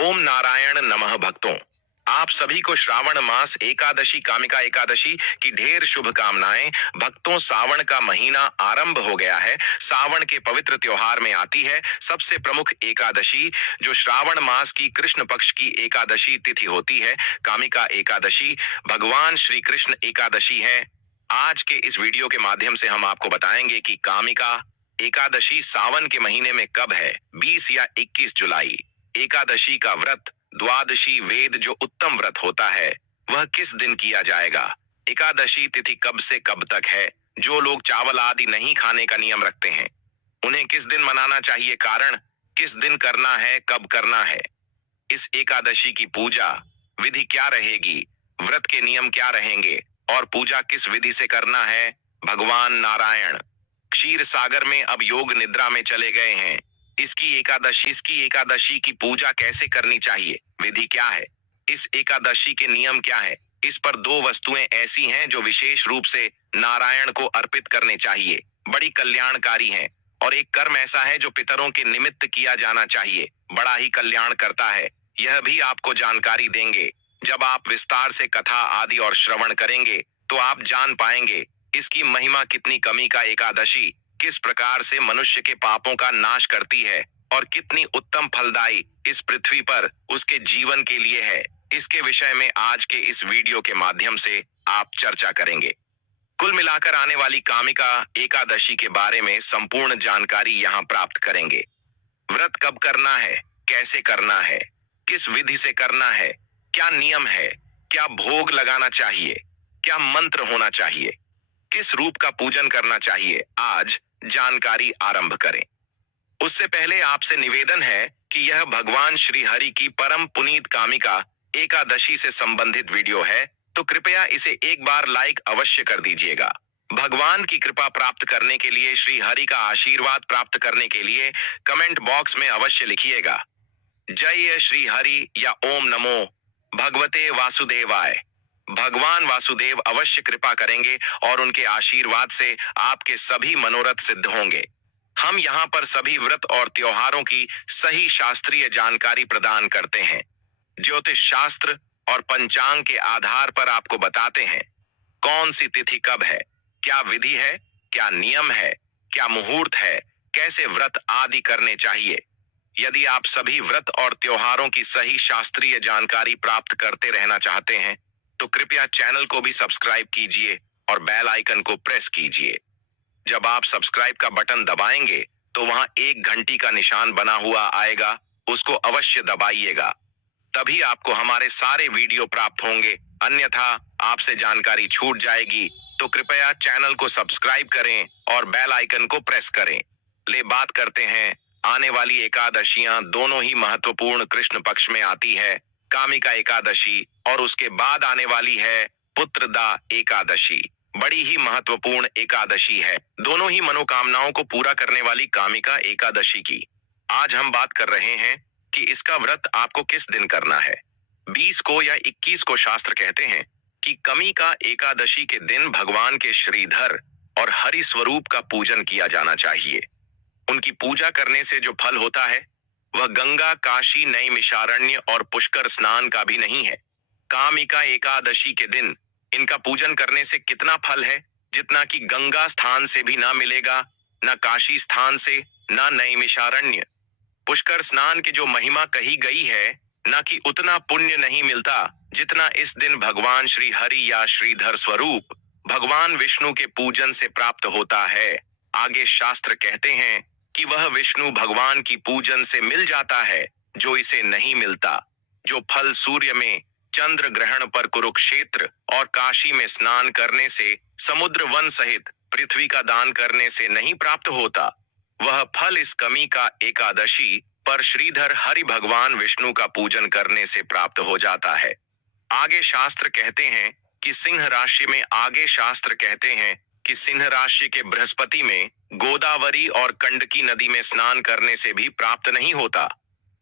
ओम नारायण नमः भक्तों, आप सभी को श्रावण मास एकादशी कामिका एकादशी की ढेर शुभकामनाएं। भक्तों, सावन का महीना आरंभ हो गया है। सावन के पवित्र त्योहार में आती है सबसे प्रमुख एकादशी, जो श्रावण मास की कृष्ण पक्ष की एकादशी तिथि होती है। कामिका एकादशी भगवान श्री कृष्ण एकादशी है। आज के इस वीडियो के माध्यम से हम आपको बताएंगे कि कामिका एकादशी सावन के महीने में कब है। 20 या 21 जुलाई। एकादशी का व्रत, द्वादशी वेद जो उत्तम व्रत होता है, वह किस दिन किया जाएगा। एकादशी तिथि कब से कब तक है। जो लोग चावल आदि नहीं खाने का नियम रखते हैं, उन्हें किस दिन मनाना चाहिए। कारण, किस दिन करना है, कब करना है। इस एकादशी की पूजा विधि क्या रहेगी, व्रत के नियम क्या रहेंगे और पूजा किस विधि से करना है। भगवान नारायण क्षीर सागर में अब योग निद्रा में चले गए हैं। इसकी एकादशी की पूजा कैसे करनी चाहिए, विधि क्या है, इस एकादशी के नियम क्या है। इस पर दो वस्तुएं ऐसी हैं जो विशेष रूप से नारायण को अर्पित करने चाहिए, बड़ी कल्याणकारी हैं। और एक कर्म ऐसा है जो पितरों के निमित्त किया जाना चाहिए, बड़ा ही कल्याण करता है। यह भी आपको जानकारी देंगे। जब आप विस्तार से कथा आदि और श्रवण करेंगे तो आप जान पाएंगे इसकी महिमा कितनी। कामिका एकादशी किस प्रकार से मनुष्य के पापों का नाश करती है और कितनी उत्तम फलदायी इस पृथ्वी पर उसके जीवन के लिए है। इसके विषय में आज के इस वीडियो के माध्यम से आप चर्चा करेंगे। कुल मिलाकर आने वाली कामिका एकादशी के बारे में संपूर्ण जानकारी यहाँ प्राप्त करेंगे। व्रत कब करना है, कैसे करना है, किस विधि से करना है, क्या नियम है, क्या भोग लगाना चाहिए, क्या मंत्र होना चाहिए, किस रूप का पूजन करना चाहिए। आज जानकारी आरंभ करें। उससे पहले आपसे निवेदन है कि यह भगवान श्री हरि की परम पुनीत कामिका एकादशी से संबंधित वीडियो है, तो कृपया इसे एक बार लाइक अवश्य कर दीजिएगा। भगवान की कृपा प्राप्त करने के लिए, श्री हरि का आशीर्वाद प्राप्त करने के लिए कमेंट बॉक्स में अवश्य लिखिएगा जय श्री हरि या ओम नमो भगवते वासुदेवाय। भगवान वासुदेव अवश्य कृपा करेंगे और उनके आशीर्वाद से आपके सभी मनोरथ सिद्ध होंगे। हम यहाँ पर सभी व्रत और त्योहारों की सही शास्त्रीय जानकारी प्रदान करते हैं। ज्योतिष शास्त्र और पंचांग के आधार पर आपको बताते हैं कौन सी तिथि कब है, क्या विधि है, क्या नियम है, क्या मुहूर्त है, कैसे व्रत आदि करने चाहिए। यदि आप सभी व्रत और त्योहारों की सही शास्त्रीय जानकारी प्राप्त करते रहना चाहते हैं तो कृपया चैनल को भी सब्सक्राइब कीजिए और बेल आइकन को प्रेस कीजिए। जब आप सब्सक्राइब का बटन दबाएंगे तो वहां एक घंटी का निशान बना हुआ आएगा, उसको अवश्य दबाइएगा, तभी आपको हमारे सारे वीडियो प्राप्त होंगे। अन्यथा आपसे जानकारी छूट जाएगी। तो कृपया चैनल को सब्सक्राइब करें और बेल आइकन को प्रेस करें। ले बात करते हैं। आने वाली एकादशियां दोनों ही महत्वपूर्ण कृष्ण पक्ष में आती है, कामिका एकादशी और उसके बाद आने वाली है पुत्रदा एकादशी। बड़ी ही महत्वपूर्ण एकादशी है, दोनों ही मनोकामनाओं को पूरा करने वाली कामिका एकादशी की आज हम बात कर रहे हैं कि इसका व्रत आपको किस दिन करना है। 20 को या 21 को शास्त्र कहते हैं कि कामिका एकादशी के दिन भगवान के श्रीधर और हरि स्वरूप का पूजन किया जाना चाहिए। उनकी पूजा करने से जो फल होता है वह गंगा, काशी, नैमिषारण्य और पुष्कर स्नान का भी नहीं है। कामिका एकादशी के दिन इनका पूजन करने से कितना फल है, जितना कि गंगा स्थान से भी ना मिलेगा, ना काशी स्थान से, ना नैमिषारण्य पुष्कर स्नान की जो महिमा कही गई है, ना कि उतना पुण्य नहीं मिलता जितना इस दिन भगवान श्री हरि या श्रीधर स्वरूप भगवान विष्णु के पूजन से प्राप्त होता है। आगे शास्त्र कहते हैं कि वह विष्णु भगवान की पूजन से मिल जाता है जो इसे नहीं मिलता। जो फल सूर्य में, चंद्र ग्रहण पर, कुरुक्षेत्र और काशी में स्नान करने से, समुद्र वन सहित पृथ्वी का दान करने से नहीं प्राप्त होता, वह फल इस कामिका एकादशी पर श्रीधर हरि भगवान विष्णु का पूजन करने से प्राप्त हो जाता है। आगे शास्त्र कहते हैं कि सिंह राशि के बृहस्पति में, गोदावरी और कंडकी नदी में स्नान करने से भी प्राप्त नहीं होता।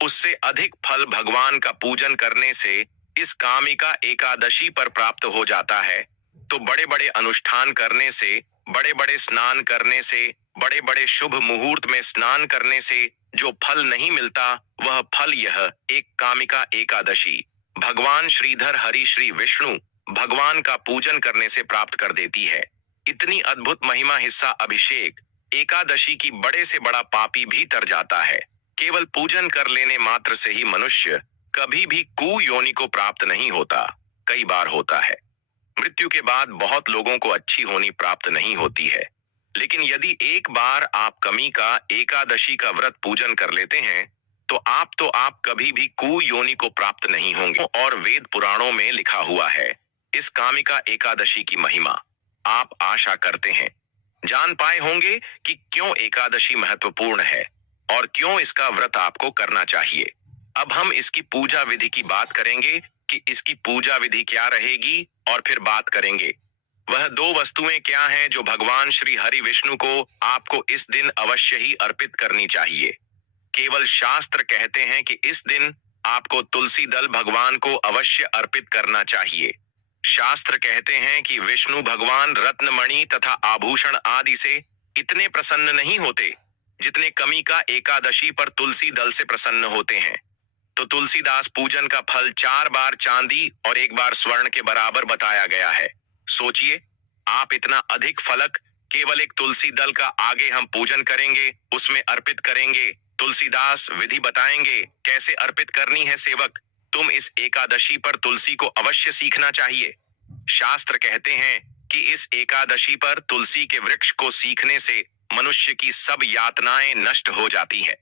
उससे अधिक फल भगवान का पूजन करने से इस कामिका एकादशी पर प्राप्त हो जाता है। तो बड़े बड़े अनुष्ठान करने से, बड़े बड़े स्नान करने से, बड़े बड़े शुभ मुहूर्त में स्नान करने से जो फल नहीं मिलता, वह फल यह एक कामिका एकादशी भगवान श्रीधर हरि श्री विष्णु भगवान का पूजन करने से प्राप्त कर देती है। इतनी अद्भुत महिमा हिस्सा अभिषेक एकादशी की बड़े से बड़ा पापी भी तर जाता है। केवल पूजन कर लेने मात्र से ही मनुष्य कभी भी कुयोनि को प्राप्त नहीं होता, कई बार होता है। मृत्यु के बाद बहुत लोगों को अच्छी होनी प्राप्त नहीं होती है, लेकिन यदि एक बार आप कमी का एकादशी का व्रत पूजन कर लेते हैं तो आप कभी भी कुयोनि को प्राप्त नहीं होंगे। और वेद पुराणों में लिखा हुआ है इस कामिका एकादशी की महिमा। आप आशा करते हैं जान पाए होंगे कि क्यों एकादशी महत्वपूर्ण है और क्यों इसका व्रत आपको करना चाहिए। अब हम इसकी पूजा विधि की बात करेंगे कि इसकी पूजा विधि क्या रहेगी, और फिर बात करेंगे वह दो वस्तुएं क्या हैं जो भगवान श्री हरि विष्णु को आपको इस दिन अवश्य ही अर्पित करनी चाहिए। केवल शास्त्र कहते हैं कि इस दिन आपको तुलसी दल भगवान को अवश्य अर्पित करना चाहिए। शास्त्र कहते हैं कि विष्णु भगवान रत्नमणि तथा आभूषण आदि से इतने प्रसन्न नहीं होते जितने कमी का एकादशी पर तुलसी दल से प्रसन्न होते हैं। तो तुलसीदास पूजन का फल 4 बार चांदी और 1 बार स्वर्ण के बराबर बताया गया है। सोचिए, आप इतना अधिक फलक केवल एक तुलसी दल का आगे हम पूजन करेंगे, उसमें अर्पित करेंगे। तुलसीदास विधि बताएंगे कैसे अर्पित करनी है। सेवक, तुम इस एकादशी पर तुलसी को अवश्य सीखना चाहिए। शास्त्र कहते हैं कि इस एकादशी पर तुलसी के वृक्ष को सीखने से मनुष्य की सब यातनाएं नष्ट हो जाती हैं।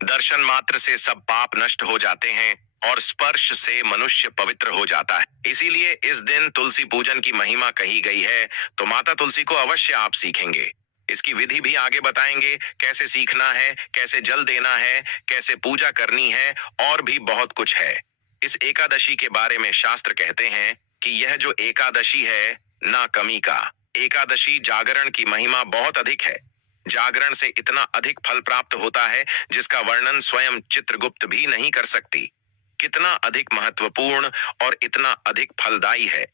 दर्शन मात्र से सब पाप नष्ट हो जाते हैं और स्पर्श से मनुष्य पवित्र हो जाता है। इसीलिए इस दिन तुलसी पूजन की महिमा कही गई है, तो माता तुलसी को अवश्य आप सीखेंगे। इसकी विधि भी आगे बताएंगे, कैसे सीखना है, कैसे जल देना है, कैसे पूजा करनी है, और भी बहुत कुछ है। इस एकादशी के बारे में शास्त्र कहते हैं कि यह जो एकादशी है ना कमी का एकादशी जागरण की महिमा बहुत अधिक है। जागरण से इतना अधिक फल प्राप्त होता है जिसका वर्णन स्वयं चित्रगुप्त भी नहीं कर सकती। कितना अधिक महत्वपूर्ण और इतना अधिक फलदायी है।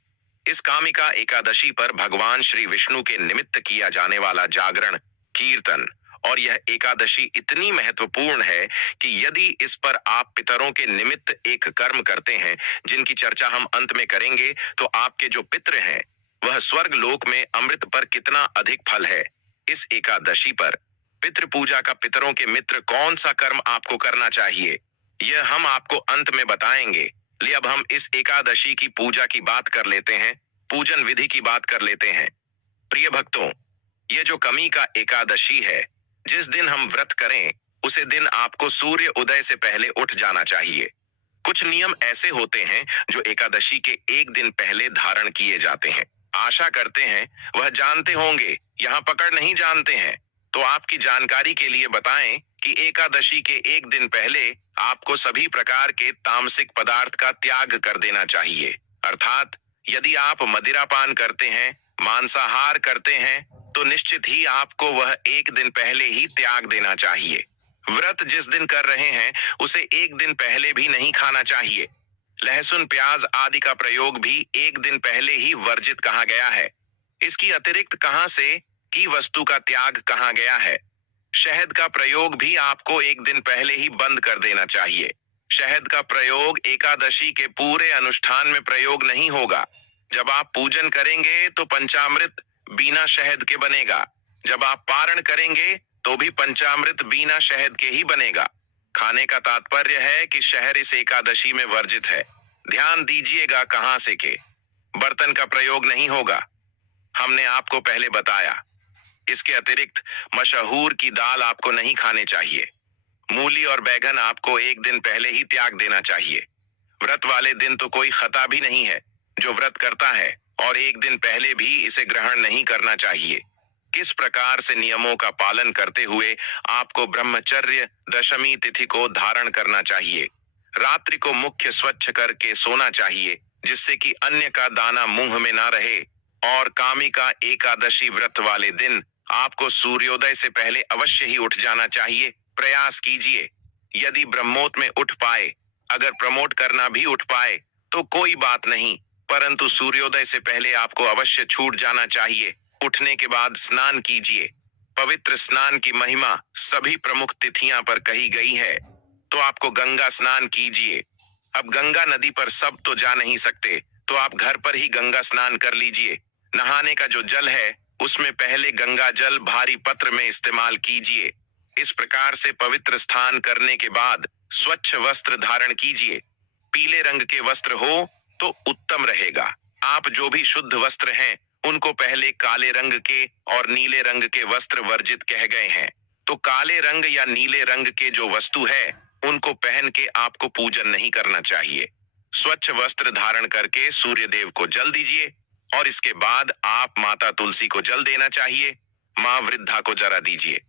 इस कामिका एकादशी पर भगवान श्री विष्णु के निमित्त किया जाने वाला जागरण, कीर्तन, और यह एकादशी इतनी महत्वपूर्ण है कि यदि इस पर आप पितरों के निमित्त एक कर्म करते हैं जिनकी चर्चा हम अंत में करेंगे, तो आपके जो पितृ हैं वह स्वर्ग लोक में अमृत पर कितना अधिक फल है। इस एकादशी पर पितृ पूजा का पितरों के मित्र कौन सा कर्म आपको करना चाहिए, यह हम आपको अंत में बताएंगे। ले अब हम इस एकादशी की पूजा की बात कर लेते हैं, पूजन विधि की बात कर लेते हैं। प्रिय भक्तों, यह जो कमी का एकादशी है, जिस दिन हम व्रत करें उसे दिन आपको सूर्य उदय से पहले उठ जाना चाहिए। कुछ नियम ऐसे होते हैं जो एकादशी के एक दिन पहले धारण किए जाते हैं। आशा करते हैं वह जानते होंगे, यहाँ पकड़ नहीं जानते हैं, तो आपकी जानकारी के लिए बताएं कि एकादशी के एक दिन पहले आपको सभी प्रकार के तामसिक पदार्थ का त्याग कर देना चाहिए। अर्थात यदि आप मदिरा पान करते हैं, मांसाहार करते हैं, तो निश्चित ही आपको वह एक दिन पहले ही त्याग देना चाहिए। व्रत जिस दिन कर रहे हैं उसे एक दिन पहले भी नहीं खाना चाहिए। लहसुन प्याज आदि का प्रयोग भी एक दिन पहले ही वर्जित कहा गया है। इसकी अतिरिक्त कहां से की वस्तु का त्याग कहा गया है। शहद का प्रयोग भी आपको एक दिन पहले ही बंद कर देना चाहिए। शहद का प्रयोग एकादशी के पूरे अनुष्ठान में प्रयोग नहीं होगा। जब आप पूजन करेंगे तो पंचामृत बिना शहद के बनेगा। जब आप पारण करेंगे तो भी पंचामृत बिना शहद के ही बनेगा। खाने का तात्पर्य है कि शहद इस एकादशी में वर्जित है। ध्यान दीजिएगा कहां से के बर्तन का प्रयोग नहीं होगा, हमने आपको पहले बताया। इसके अतिरिक्त मशहूर की दाल आपको नहीं खाने चाहिए। मूली और बैगन आपको एक दिन पहले ही त्याग देना चाहिए। व्रत वाले दिन तो कोई खता भी नहीं है। जो व्रत करता है और एक दिन पहले भी इसे ग्रहण नहीं करना चाहिए। किस प्रकार से नियमों का पालन करते हुए आपको ब्रह्मचर्य दशमी तिथि को धारण करना चाहिए। रात्रि को मुख्य स्वच्छ करके सोना चाहिए, जिससे कि अन्य का दाना मुंह में ना रहे। और कामिका एकादशी व्रत वाले दिन आपको सूर्योदय से पहले अवश्य ही उठ जाना चाहिए। प्रयास कीजिए, यदि ब्रह्मोत में उठ पाए, अगर प्रमोट करना भी उठ पाए तो कोई बात नहीं, परंतु सूर्योदय से पहले आपको अवश्य छूट जाना चाहिए। उठने के बाद स्नान कीजिए, पवित्र स्नान की महिमा सभी प्रमुख तिथियां पर कही गई है, तो आपको गंगा स्नान कीजिए। अब गंगा नदी पर सब तो जा नहीं सकते, तो आप घर पर ही गंगा स्नान कर लीजिए। नहाने का जो जल है उसमें पहले गंगा जल भारी पत्र में इस्तेमाल कीजिए। इस प्रकार से पवित्र स्नान करने के बाद स्वच्छ वस्त्र धारण कीजिए। पीले रंग के वस्त्र हो तो उत्तम रहेगा। आप जो भी शुद्ध वस्त्र हैं उनको पहले काले रंग के और नीले रंग के वस्त्र वर्जित कह गए हैं, तो काले रंग या नीले रंग के जो वस्तु है उनको पहन के आपको पूजन नहीं करना चाहिए। स्वच्छ वस्त्र धारण करके सूर्य देव को जल दीजिए और इसके बाद आप माता तुलसी को जल देना चाहिए। माँ वृद्धा को जरा दीजिए।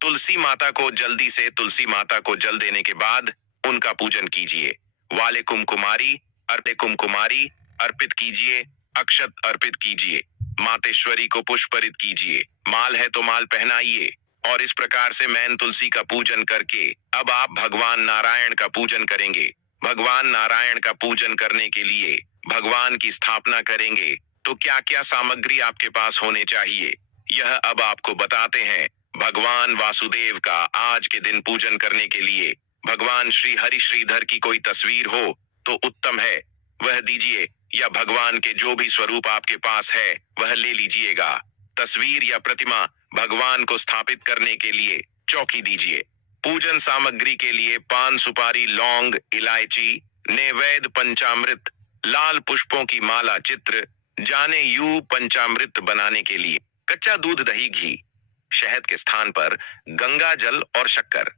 तुलसी माता को जल्दी से तुलसी माता को जल देने के बाद उनका पूजन कीजिए। वाले कुमकुमारी कुमकुमारी अर्पित कीजिए। अक्षत अर्पित कीजिए। मातेश्वरी को पुष्परित कीजिए। माल है तो माल पहनाइए। और इस प्रकार से मैन तुलसी का पूजन करके अब आप भगवान नारायण का पूजन करेंगे। भगवान नारायण का पूजन करने के लिए भगवान की स्थापना करेंगे, तो क्या क्या सामग्री आपके पास होने चाहिए यह अब आपको बताते हैं। भगवान वासुदेव का आज के दिन पूजन करने के लिए भगवान श्री हरि श्रीधर की कोई तस्वीर हो तो उत्तम है, वह दीजिए, या भगवान के जो भी स्वरूप आपके पास है वह ले लीजिएगा। तस्वीर या प्रतिमा भगवान को स्थापित करने के लिए चौकी दीजिए। पूजन सामग्री के लिए पान सुपारी लौंग इलायची नैवेद्य पंचामृत लाल पुष्पों की माला चित्र जाने यू पंचामृत बनाने के लिए कच्चा दूध दही घी शहद के स्थान पर गंगा जल और शक्कर।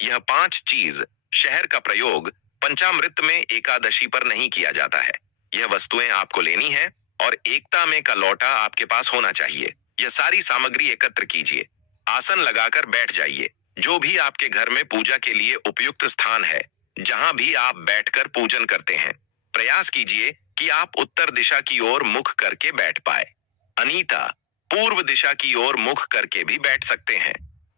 यह 5 चीज शहर का प्रयोग पंचामृत में एकादशी पर नहीं किया जाता है। यह वस्तुएं आपको लेनी है और एकता में का लौटा आपके पास होना चाहिए। यह सारी सामग्री एकत्र कीजिए। आसन लगाकर बैठ जाइए। जो भी आपके घर में पूजा के लिए उपयुक्त स्थान है, जहां भी आप बैठकर पूजन करते हैं, प्रयास कीजिए कि आप उत्तर दिशा की ओर मुख करके बैठ पाए। अनीता पूर्व दिशा की ओर मुख करके भी बैठ सकते हैं।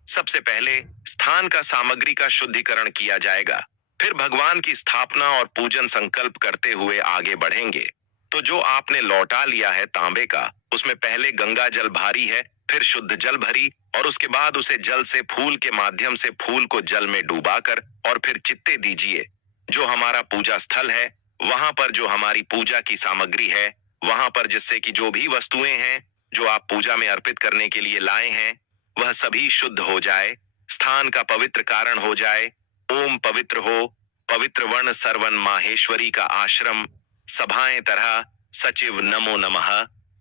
सबसे पहले स्थान का सामग्री का शुद्धिकरण किया जाएगा, फिर भगवान की स्थापना और पूजन संकल्प करते हुए आगे बढ़ेंगे। तो जो आपने लौटा लिया है तांबे का, उसमें पहले गंगा जल भारी है, फिर शुद्ध जल भरी और उसके बाद उसे जल से फूल के माध्यम से फूल को जल में डुबाकर और फिर चित्ते दीजिए। जो हमारा पूजा स्थल है वहां पर जो हमारी पूजा की सामग्री है वहां पर, जिससे कि जो भी वस्तुएं हैं जो आप पूजा में अर्पित करने के लिए लाए हैं वह सभी शुद्ध हो जाए, स्थान का पवित्र कारण हो जाए। ओम पवित्र हो। पवित्र वर्ण सर्वन माहेश्वरी का आश्रम सभाएं तरह सचिव नमो नमः।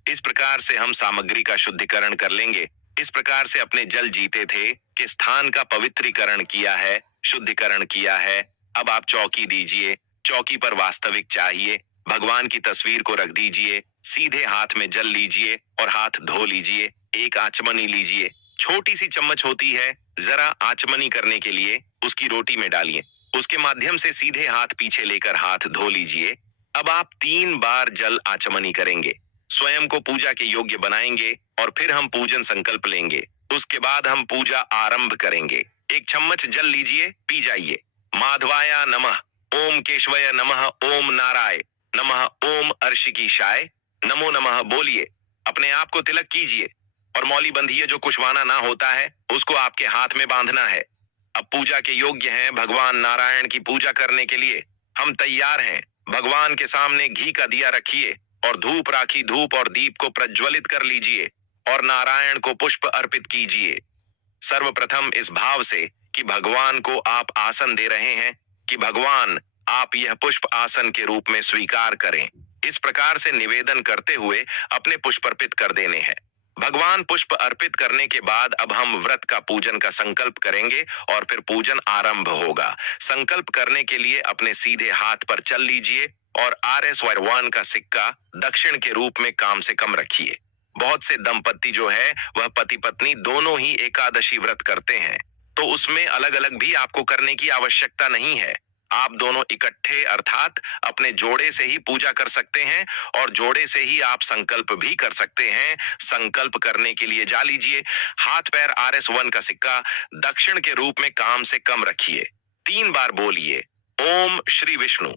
इस प्रकार से हम सामग्री का शुद्धिकरण कर लेंगे। इस प्रकार से अपने जल जीते थे कि स्थान का पवित्रीकरण किया है, शुद्धिकरण किया है। अब आप चौकी दीजिए। चौकी पर वास्तविक चाहिए। भगवान की तस्वीर को रख दीजिए। सीधे हाथ में जल लीजिए और हाथ धो लीजिए। एक आचमनी लीजिए, छोटी सी चम्मच होती है, जरा आचमनी करने के लिए उसकी रोटी में डालिए। उसके माध्यम से सीधे हाथ पीछे लेकर हाथ धो लीजिए। अब आप 3 बार जल आचमनी करेंगे। स्वयं को पूजा के योग्य बनाएंगे और फिर हम पूजन संकल्प लेंगे। उसके बाद हम पूजा आरंभ करेंगे। 1 चम्मच जल लीजिए, पी जाइए। माधवाय नमः। ओम केशवय नमः। ओम नाराय नमः। ओम अर्शिकीशाय नमो नमः बोलिए। अपने आप को तिलक कीजिए और मौली बंधिए। जो कुशवाना ना होता है उसको आपके हाथ में बांधना है। अब पूजा के योग्य हैं। भगवान नारायण की पूजा करने के लिए हम तैयार हैं। भगवान के सामने घी का दिया रखिए और धूप राखी धूप और दीप को प्रज्वलित कर लीजिए और नारायण को पुष्प अर्पित कीजिए। सर्वप्रथम इस भाव से कि भगवान को आप आसन दे रहे हैं कि भगवान आप यह पुष्प आसन के रूप में स्वीकार करें। इस प्रकार से निवेदन करते हुए अपने पुष्प अर्पित कर देने हैं। भगवान पुष्प अर्पित करने के बाद अब हम व्रत का पूजन का संकल्प करेंगे और फिर पूजन आरंभ होगा। संकल्प करने के लिए अपने सीधे हाथ पर चल लीजिए और RS1 का सिक्का दक्षिण के रूप में कम से कम रखिए। बहुत से दंपति जो है वह पति पत्नी दोनों ही एकादशी व्रत करते हैं, तो उसमें अलग अलग भी आपको करने की आवश्यकता नहीं है। आप दोनों इकट्ठे अर्थात अपने जोड़े से ही पूजा कर सकते हैं और जोड़े से ही आप संकल्प भी कर सकते हैं। संकल्प करने के लिए जा लीजिए। हाथ पैर RS1 का सिक्का दक्षिण के रूप में कम से कम रखिए। 3 बार बोलिए ओम श्री विष्णु,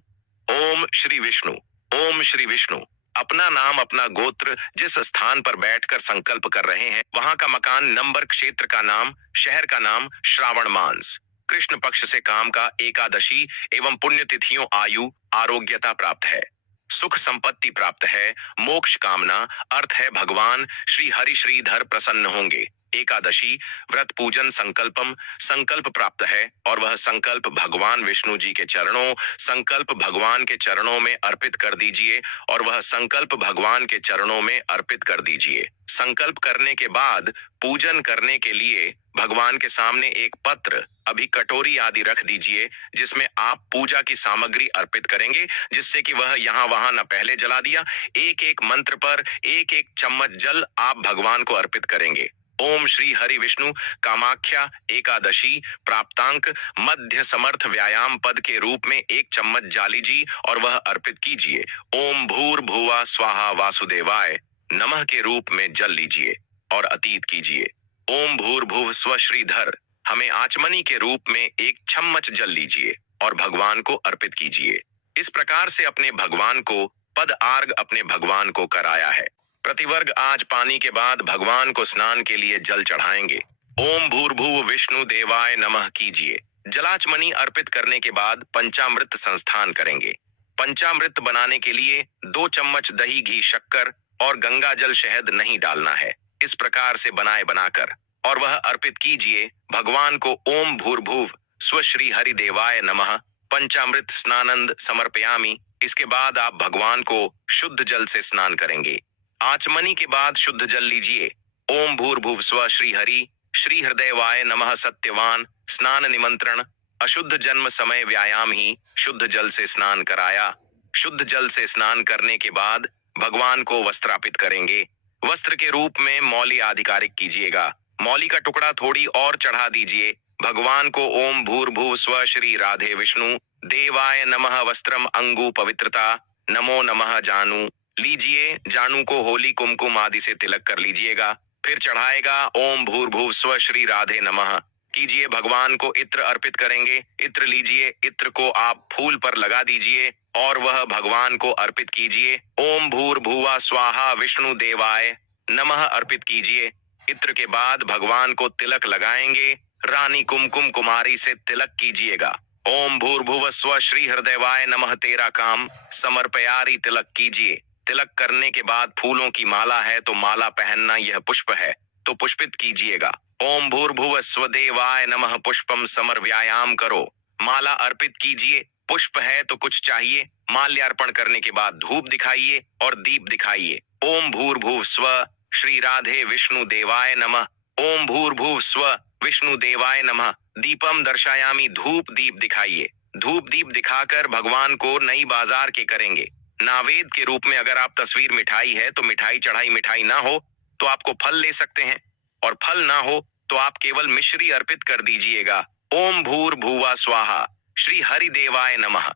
ओम श्री विष्णु, ओम श्री विष्णु। अपना नाम, अपना गोत्र, जिस स्थान पर बैठकर संकल्प कर रहे हैं वहां का मकान, नंबर, क्षेत्र का नाम, शहर का नाम, श्रावण मास, कृष्ण पक्ष से काम का, एकादशी एवं पुण्यतिथियों, आयु, आरोग्यता प्राप्त है, सुख संपत्ति प्राप्त है, मोक्ष कामना, अर्थ है भगवान श्री हरि श्रीधर प्रसन्न होंगे। एकादशी व्रत पूजन संकल्पम, संकल्प प्राप्त है और वह संकल्प भगवान विष्णु जी के चरणों, संकल्प भगवान के चरणों में अर्पित कर दीजिए और वह संकल्प भगवान के चरणों में अर्पित कर दीजिए। संकल्प करने के बाद पूजन करने के लिए भगवान के सामने एक पत्र, अभी कटोरी आदि रख दीजिए जिसमें आप पूजा की सामग्री अर्पित करेंगे, जिससे कि वह यहाँ वहां न पहले जला दिया। एक एक मंत्र पर एक एक चम्मच जल आप भगवान को अर्पित करेंगे। ओम श्री हरि विष्णु कामाख्या एकादशी प्राप्तांक मध्य समर्थ व्यायाम पद के रूप में एक चम्मच जाली जी और वह अर्पित कीजिए। ओम भूर भुवा स्वाहा वासुदेवाय नमः के रूप में जल लीजिए और अतीत कीजिए। ओम भूर भुव स्व श्रीधर हमें आचमनी के रूप में एक चम्मच जल लीजिए और भगवान को अर्पित कीजिए। इस प्रकार से अपने भगवान को पद आर्ग अपने भगवान को कराया है। प्रतिवर्ग आज पानी के बाद भगवान को स्नान के लिए जल चढ़ाएंगे। ओम भूर्भुव विष्णु देवाय नमः कीजिए। जलाचमनी अर्पित करने के बाद पंचामृत संस्थान करेंगे। पंचामृत बनाने के लिए 2 चम्मच दही, घी, शक्कर और गंगा जल, शहद नहीं डालना है। इस प्रकार से बनाकर और वह अर्पित कीजिए भगवान को। ओम भूर्भुव स्व श्री हरि देवाय नमः पंचामृत स्नानंद समर्पयामि। इसके बाद आप भगवान को शुद्ध जल से स्नान करेंगे। आचमनी के बाद शुद्ध जल लीजिए। ओम भूर्भुव स्व श्री हरि श्री हृदयवाय नमः सत्यवान स्नान निमंत्रण। अशुद्ध जन्म समय व्यायाम ही शुद्ध जल से स्नान कराया। शुद्ध जल से स्नान करने के बाद भगवान को वस्त्रार्पित करेंगे। वस्त्र के रूप में मौली आधिकारिक कीजिएगा। मौली का टुकड़ा थोड़ी और चढ़ा दीजिए भगवान को। ओम भूर्भुव स्व श्री राधे विष्णु देवाय नमः वस्त्रम अंगु पवित्रता नमो नमः जानू लीजिए। जानू को होली कुमकुम आदि से तिलक कर लीजिएगा, फिर चढ़ाएगा। ओम भूर्भुव स्व श्री राधे नमः कीजिए। भगवान को इत्र अर्पित करेंगे। इत्र लीजिए, इत्र को आप फूल पर लगा दीजिए और वह भगवान को अर्पित कीजिए। ओम भूर्भुवा स्वाहा विष्णु देवाय नमः अर्पित कीजिए। इत्र के बाद भगवान को तिलक लगाएंगे। रानी कुमकुम कुमारी से तिलक कीजिएगा। ओम भूर्भुव स्व श्री हृदयवाय नमः तेरा काम समर्पयारी तिलक कीजिए। तिलक करने के बाद फूलों की माला है तो माला पहनना, यह पुष्प है तो पुष्पित कीजिएगा। ओम भूर्भुव स्वदेवाय नमः पुष्पम समर व्यायाम करो। माला अर्पित कीजिए। पुष्प है तो कुछ चाहिए। माल्यार्पण करने के बाद धूप दिखाइए और दीप दिखाइए। ओम भूर्भुव स्व श्री राधे विष्णु देवाय नमः। ओम भूर्भुव स्व विष्णु देवाय नमः दीपम दर्शायामी। धूप दीप दिखाइए। धूप दीप दिखाकर भगवान को नई बाजार के करेंगे। नावेद के रूप में अगर आप तस्वीर मिठाई है तो मिठाई चढ़ाई, मिठाई ना हो तो आपको फल ले सकते हैं और फल ना हो तो आप केवल मिश्री अर्पित कर दीजिएगा। ओम भूर भुवा स्वाहा श्री हरि देवाय नमः।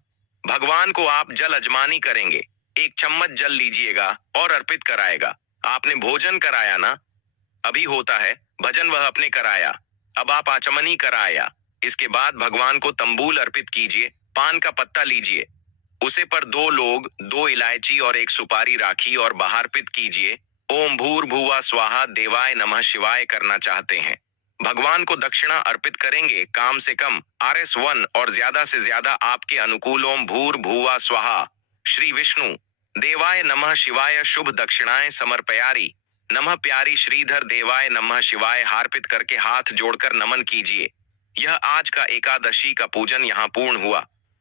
भगवान को आप जल अजमानी करेंगे। 1 चम्मच जल लीजिएगा और अर्पित कराएगा। आपने भोजन कराया ना, अभी होता है भजन, वह अपने कराया। अब आप आचमनी कराया। इसके बाद भगवान को तंबूल अर्पित कीजिए। पान का पत्ता लीजिए, उसे पर 2 लोग, 2 इलायची और 1 सुपारी राखी और बहार्पित कीजिए। ओम भूर भुवा स्वाहा देवाय नमः शिवाय करना चाहते हैं। भगवान को दक्षिणा अर्पित करेंगे। काम से कम RS1 और ज्यादा से ज्यादा आपके अनुकूल। ओम भूर भुवा स्वाहा श्री विष्णु देवाय नमः शिवाय शुभ दक्षिणाएं समर्पयारी नमः प्यारी श्रीधर देवाय नमः शिवाय हार्पित करके हाथ जोड़कर नमन कीजिए। यह आज का एकादशी का पूजन यहाँ पूर्ण हुआ।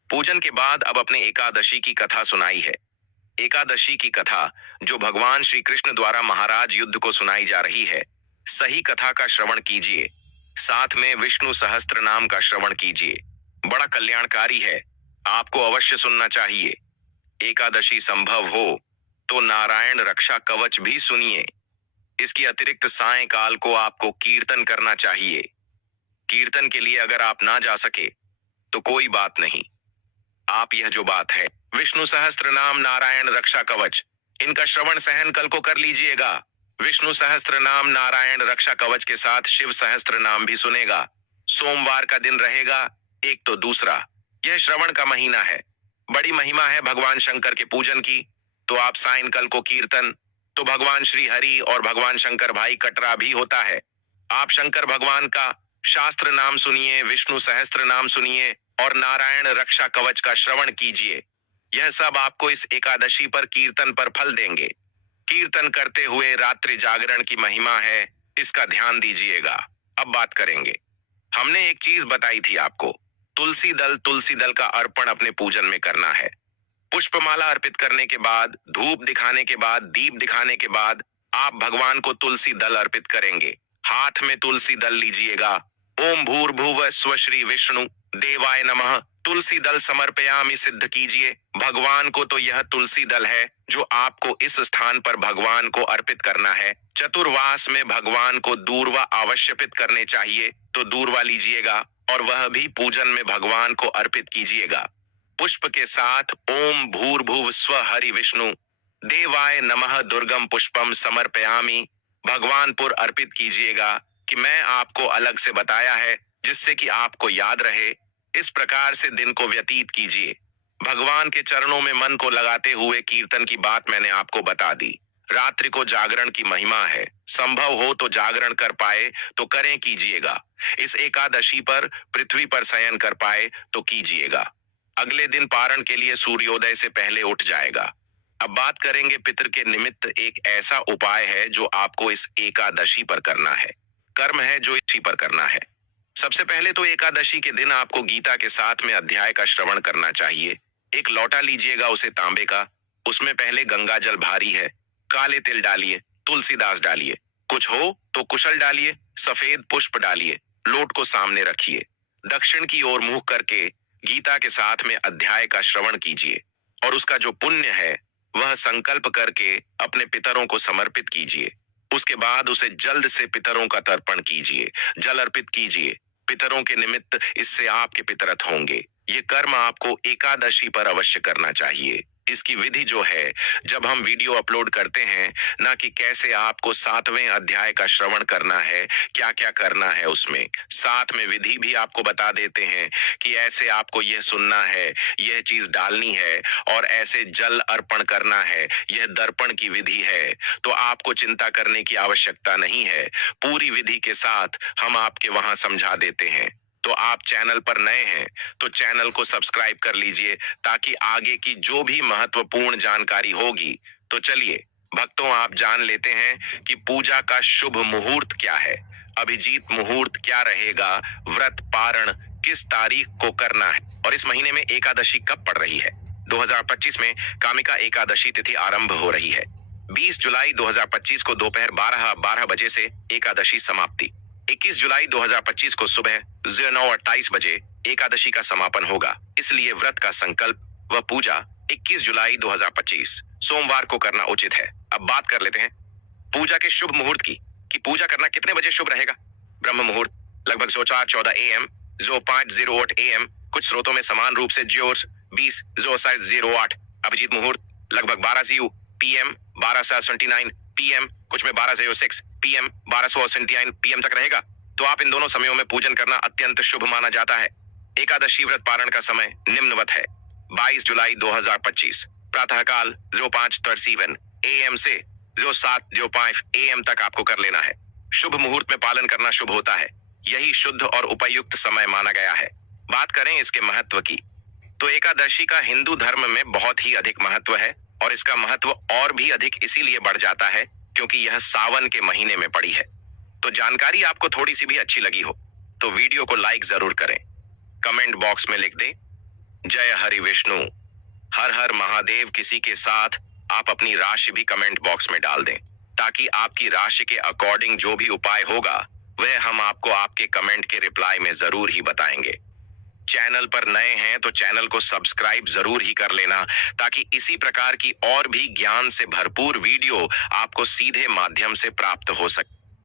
पूजन के बाद अब अपने एकादशी की कथा सुनाई है। एकादशी की कथा जो भगवान श्री कृष्ण द्वारा महाराज युद्ध को सुनाई जा रही है। सही कथा का श्रवण कीजिए, साथ में विष्णु सहस्त्र नाम का श्रवण कीजिए। बड़ा कल्याणकारी है, आपको अवश्य सुनना चाहिए। एकादशी संभव हो तो नारायण रक्षा कवच भी सुनिए। इसके अतिरिक्त सायंकाल को आपको कीर्तन करना चाहिए। कीर्तन के लिए अगर आप ना जा सके तो कोई बात नहीं, आप यह जो बात है विष्णु सहस्त्र नाम नारायण रक्षा कवच, इनका श्रवण सहन कल को कर लीजिएगा। विष्णु सहस्त्र नाम नारायण रक्षा कवच के साथ शिव सहस्त्र नाम भी सुनेगा। सोमवार का दिन रहेगा, एक तो दूसरा यह श्रवण का महीना है। बड़ी महिमा है भगवान शंकर के पूजन की। तो आप सायंकाल को कीर्तन, तो भगवान श्री हरि और भगवान शंकर भाई कटरा भी होता है। आप शंकर भगवान का शास्त्र नाम सुनिए, विष्णु सहस्त्र नाम सुनिए और नारायण रक्षा कवच का श्रवण कीजिए। यह सब आपको इस एकादशी पर कीर्तन पर फल देंगे। कीर्तन करते हुए रात्रि जागरण की महिमा है, इसका ध्यान दीजिएगा। अब बात करेंगे। हमने एक चीज बताई थी आपको, तुलसी दल का अर्पण अपने पूजन में करना है। पुष्पमाला अर्पित करने के बाद, धूप दिखाने के बाद, दीप दिखाने के बाद आप भगवान को तुलसी दल अर्पित करेंगे। हाथ में तुलसी दल लीजिएगा। ओम भूर्भुव स्व श्री विष्णु देवाय नमः तुलसी दल समर्पयामि सिद्ध कीजिए। भगवान को तो यह तुलसी दल है जो आपको इस स्थान पर भगवान को अर्पित करना है। चतुर्वास में भगवान को दूर्वा आवश्यपित करने चाहिए, तो दूर्वा लीजिएगा और वह भी पूजन में भगवान को अर्पित कीजिएगा। पुष्प के साथ ओम भूर्भुव स्व हरि विष्णु देवाय नमः दुर्गम पुष्पम समर्पयामि भगवानपुर अर्पित कीजिएगा कि मैं आपको अलग से बताया है, जिससे कि आपको याद रहे। इस प्रकार से दिन को व्यतीत कीजिए। भगवान के चरणों में मन को लगाते हुए कीर्तन की बात मैंने आपको बता दी। रात्रि को जागरण की महिमा है। संभव हो तो जागरण कर पाए तो करें, कीजिएगा। इस एकादशी पर पृथ्वी पर शयन कर पाए तो कीजिएगा। अगले दिन पारण के लिए सूर्योदय से पहले उठ जाएगा। अब बात करेंगे पितृ के निमित्त एक ऐसा उपाय है जो आपको इस एकादशी पर करना है, कर्म है जो इसी पर करना है। सबसे पहले तो एकादशी के दिन आपको गीता के साथ में अध्याय का श्रवण करना चाहिए। एक लौटा लीजिएगा, उसे तांबे का, उसमें पहले गंगा जल भारी है, काले तिल डालिए, तुलसीदास डालिए, कुछ हो तो कुशल डालिए, सफेद पुष्प डालिए, लोट को सामने रखिए, दक्षिण की ओर मुंह करके गीता के साथ में अध्याय का श्रवण कीजिए और उसका जो पुण्य है वह संकल्प करके अपने पितरों को समर्पित कीजिए। उसके बाद उसे जल्द से पितरों का तर्पण कीजिए, जल अर्पित कीजिए। पितरों के निमित्त इससे आपके पितरत होंगे। ये कर्म आपको एकादशी पर अवश्य करना चाहिए। इसकी विधि जो है, जब हम वीडियो अपलोड करते हैं ना, कि कैसे आपको 7वें अध्याय का श्रवण करना है, क्या क्या करना है, उसमें साथ में विधि भी आपको बता देते हैं कि ऐसे आपको यह सुनना है, यह चीज डालनी है और ऐसे जल अर्पण करना है। यह दर्पण की विधि है, तो आपको चिंता करने की आवश्यकता नहीं है। पूरी विधि के साथ हम आपके वहां समझा देते हैं। तो आप चैनल पर नए हैं तो चैनल को सब्सक्राइब कर लीजिए, ताकि आगे की जो भी महत्वपूर्ण जानकारी होगी। तो चलिए भक्तों, आप जान लेते हैं कि पूजा का शुभ मुहूर्त क्या है, अभिजीत मुहूर्त क्या रहेगा, व्रत पारण किस तारीख को करना है और इस महीने में एकादशी कब पड़ रही है। 2025 में कामिका एकादशी तिथि आरंभ हो रही है। 20 जुलाई 2025 को दोपहर 12:12 बजे से एकादशी समाप्ति। 21 जुलाई 2025 को सुबह 09:28 बजे एकादशी का समापन होगा। इसलिए व्रत का संकल्प व पूजा 21 जुलाई 2025 सोमवार को करना उचित है। अब बात कर लेते हैं पूजा के शुभ मुहूर्त की, कि पूजा करना कितने बजे शुभ रहेगा। ब्रह्म मुहूर्त लगभग 04:14 AM, 05:08 AM, कुछ स्रोतों में समान रूप से 20:07:08। अभिजीत मुहूर्त लगभग 12:00 PM, 12:29 PM, कुछ में 12:06 PM, 12:29 PM तक रहेगा। तो आप इन दोनों समयों में पूजन करना अत्यंत शुभ माना जाता है। एकादशी व्रत पारण का समय निम्नवत है। 22 जुलाई 2025 प्रातःकाल 05:37 AM से 07:05 AM तक आपको कर लेना है। शुभ मुहूर्त में पालन करना शुभ होता है। यही शुद्ध और उपयुक्त समय माना गया है। बात करें इसके महत्व की, तो एकादशी का हिंदू धर्म में बहुत ही अधिक महत्व है और इसका महत्व और भी अधिक इसीलिए बढ़ जाता है क्योंकि यह सावन के महीने में पड़ी है। तो जानकारी आपको थोड़ी सी भी अच्छी लगी हो तो वीडियो को लाइक जरूर करें, कमेंट बॉक्स में लिख दें जय हरि विष्णु, हर हर महादेव किसी के साथ आप अपनी राशि भी कमेंट बॉक्स में डाल दें, ताकि आपकी राशि के अकॉर्डिंग जो भी उपाय होगा वह हम आपको आपके कमेंट के रिप्लाई में जरूर ही बताएंगे। चैनल पर नए हैं तो चैनल को सब्सक्राइब जरूर ही कर लेना, ताकि इसी प्रकार की और भी ज्ञान से भरपूर वीडियो आपको सीधे माध्यम से प्राप्त हो सके।